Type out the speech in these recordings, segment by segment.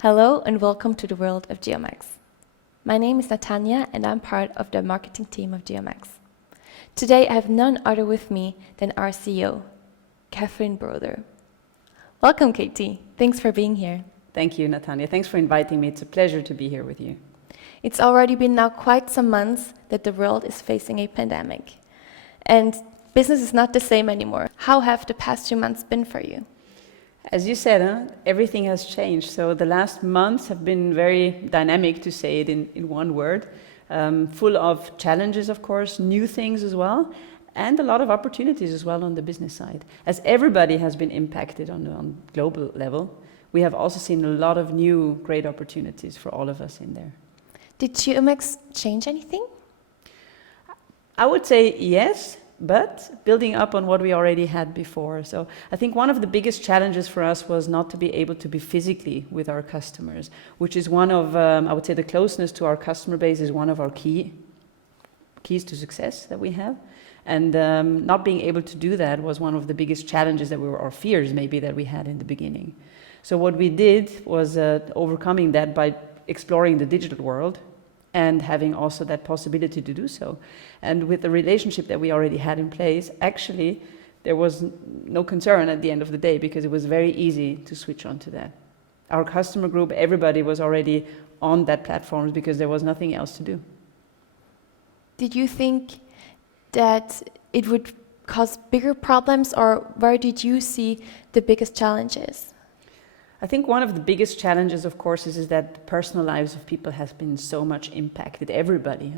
Hello and welcome to the world of GeoMax. My name is Natanya and I'm part of the marketing team of GeoMax. Today I have none other with me than our CEO, Katherine Broder. Welcome, Katy. Thanks for being here. Thank you, Natanya. Thanks for inviting me. It's a pleasure to be here with you. It's already been now quite some months that the world is facing a pandemic. And business is not the same anymore. How have the past 2 months been for you? As you said, everything has changed. So the last months have been very dynamic, to say it in one word, full of challenges, of course, new things as well, and a lot of opportunities as well on the business side. As everybody has been impacted on global level, we have also seen a lot of new great opportunities for all of us in there. Did GeoMax change anything? I would say yes, but building up on what we already had before. So I think one of the biggest challenges for us was not to be able to be physically with our customers, which is one of, I would say the closeness to our customer base is one of our keys to success that we have. And not being able to do that was one of the biggest challenges or fears maybe that we had in the beginning. So what we did was overcoming that by exploring the digital world and having also that possibility to do so. And with the relationship that we already had in place, actually, there was no concern at the end of the day because it was very easy to switch on to that. Our customer group, everybody was already on that platform because there was nothing else to do. Did you think that it would cause bigger problems, or where did you see the biggest challenges? I think one of the biggest challenges, of course, is that the personal lives of people has been so much impacted, everybody.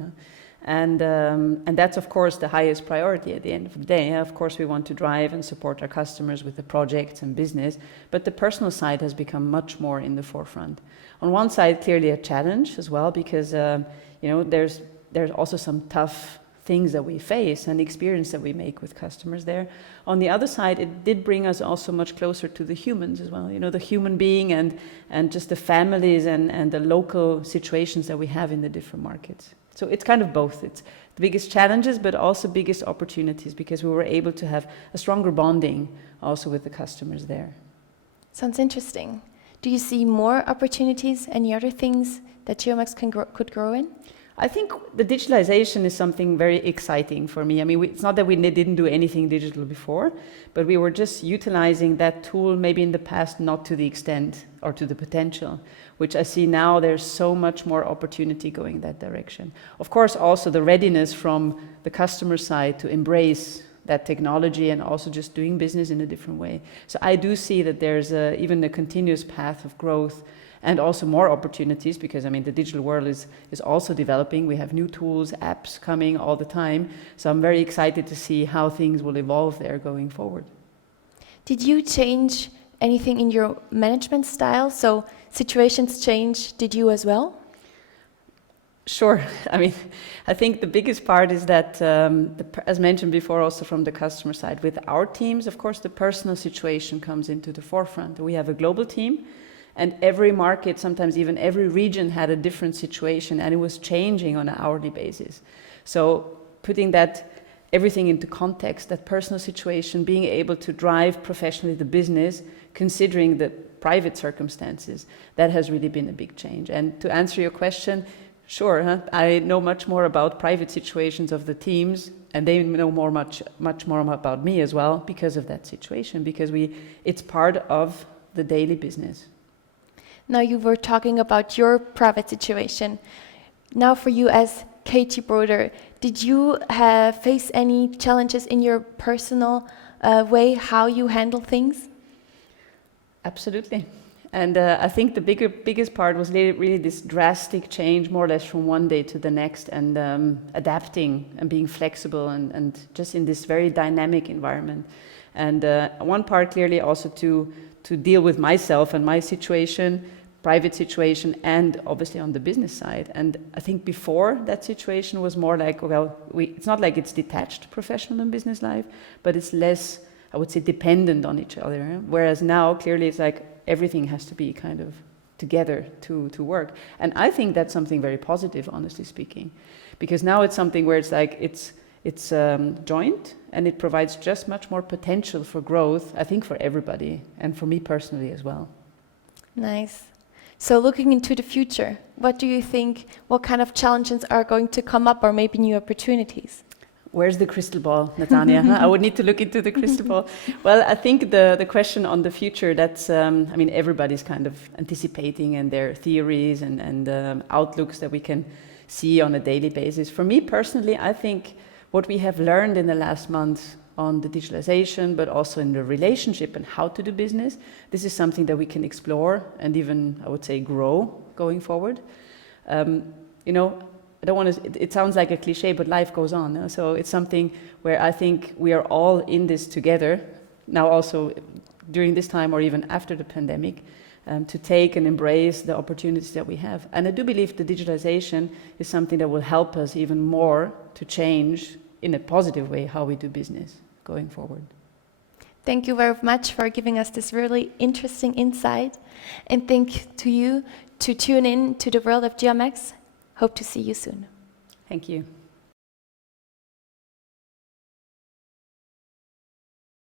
And that's, of course, the highest priority at the end of the day. Of course, we want to drive and support our customers with the projects and business, but the personal side has become much more in the forefront. On one side, clearly a challenge as well, because there's also some tough things that we face and experience that we make with customers there. On the other side, it did bring us also much closer to the humans as well, the human being and just the families and the local situations that we have in the different markets. So it's kind of both. It's the biggest challenges, but also biggest opportunities, because we were able to have a stronger bonding also with the customers there. Sounds interesting. Do you see more opportunities, any other things that GeoMax could grow in? I think the digitalization is something very exciting for me. I mean, it's not that we didn't do anything digital before, but we were just utilizing that tool maybe in the past not to the extent or to the potential, which I see now there's so much more opportunity going that direction. Of course, also the readiness from the customer side to embrace that technology and also just doing business in a different way. So I do see that there's even a continuous path of growth and also more opportunities, because the digital world is also developing. We have new tools, apps coming all the time. So I'm very excited to see how things will evolve there going forward. Did you change anything in your management style? So situations change, did you as well? Sure. I think the biggest part is that, as mentioned before, also from the customer side, with our teams, of course, the personal situation comes into the forefront. We have a global team, and every market, sometimes even every region, had a different situation, and it was changing on an hourly basis. So putting everything into context, that personal situation, being able to drive professionally the business, considering the private circumstances, that has really been a big change. And to answer your question, sure, I know much more about private situations of the teams, and they know much more about me as well because of that situation, because it's part of the daily business. Now you were talking about your private situation. Now for you as Katy Broder, did you face any challenges in your personal way, how you handle things? Absolutely. And I think the biggest part was really this drastic change, more or less from one day to the next, and adapting and being flexible and just in this very dynamic environment. And one part clearly also to deal with myself and my situation, private situation, and obviously on the business side. And I think before that situation was more like, it's not like it's detached, professional and business life, but it's less, I would say, dependent on each other. Whereas now, clearly, it's like everything has to be kind of together to work. And I think that's something very positive, honestly speaking, because now it's something where it's like, it's joint, and it provides just much more potential for growth, I think, for everybody, and for me personally as well. Nice. So looking into the future, what do you think, what kind of challenges are going to come up, or maybe new opportunities? Where's the crystal ball, Natania? I would need to look into the crystal ball. Well, I think the question on the future, that's, I mean, everybody's kind of anticipating, and their theories and outlooks that we can see on a daily basis. For me personally, I think what we have learned in the last months on the digitalization, but also in the relationship and how to do business, this is something that we can explore and even, I would say, grow going forward. You know, I don't want to, it sounds like a cliche, but life goes on. No? So it's something where I think we are all in this together, now also during this time or even after the pandemic, to take and embrace the opportunities that we have. And I do believe the digitalization is something that will help us even more to change in a positive way how we do business going forward. Thank you very much for giving us this really interesting insight. And thank to you to tune in to the world of GeoMax. Hope to see you soon. Thank you.